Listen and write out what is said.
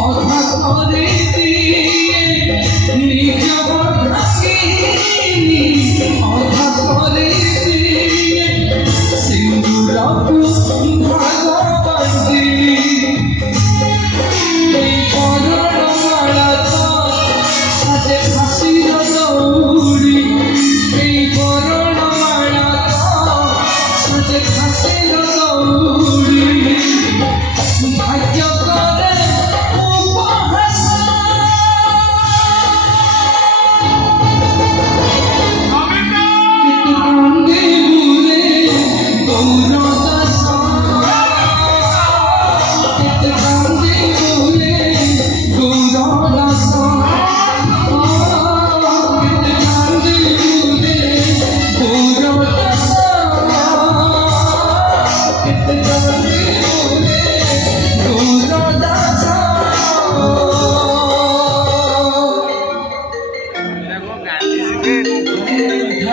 অধা করে দিয়ে নিজ ভাগিনী অধা করে দিয়ে সিন্দুর ভাগবতী এই বরণমালা তো সাজে ফাঁসির দৌড়ি এই বরণমালা তো সাজে ফাঁসির দৌড়ি ভাগ্য করে উপহাস কান্দে বুলে গৌরদাস কান্দে বুলে গৌরদাস কান্দে বুলে গৌরদাস কান্দে বুলে গৌরদাস দেখো গান্ধীজিকে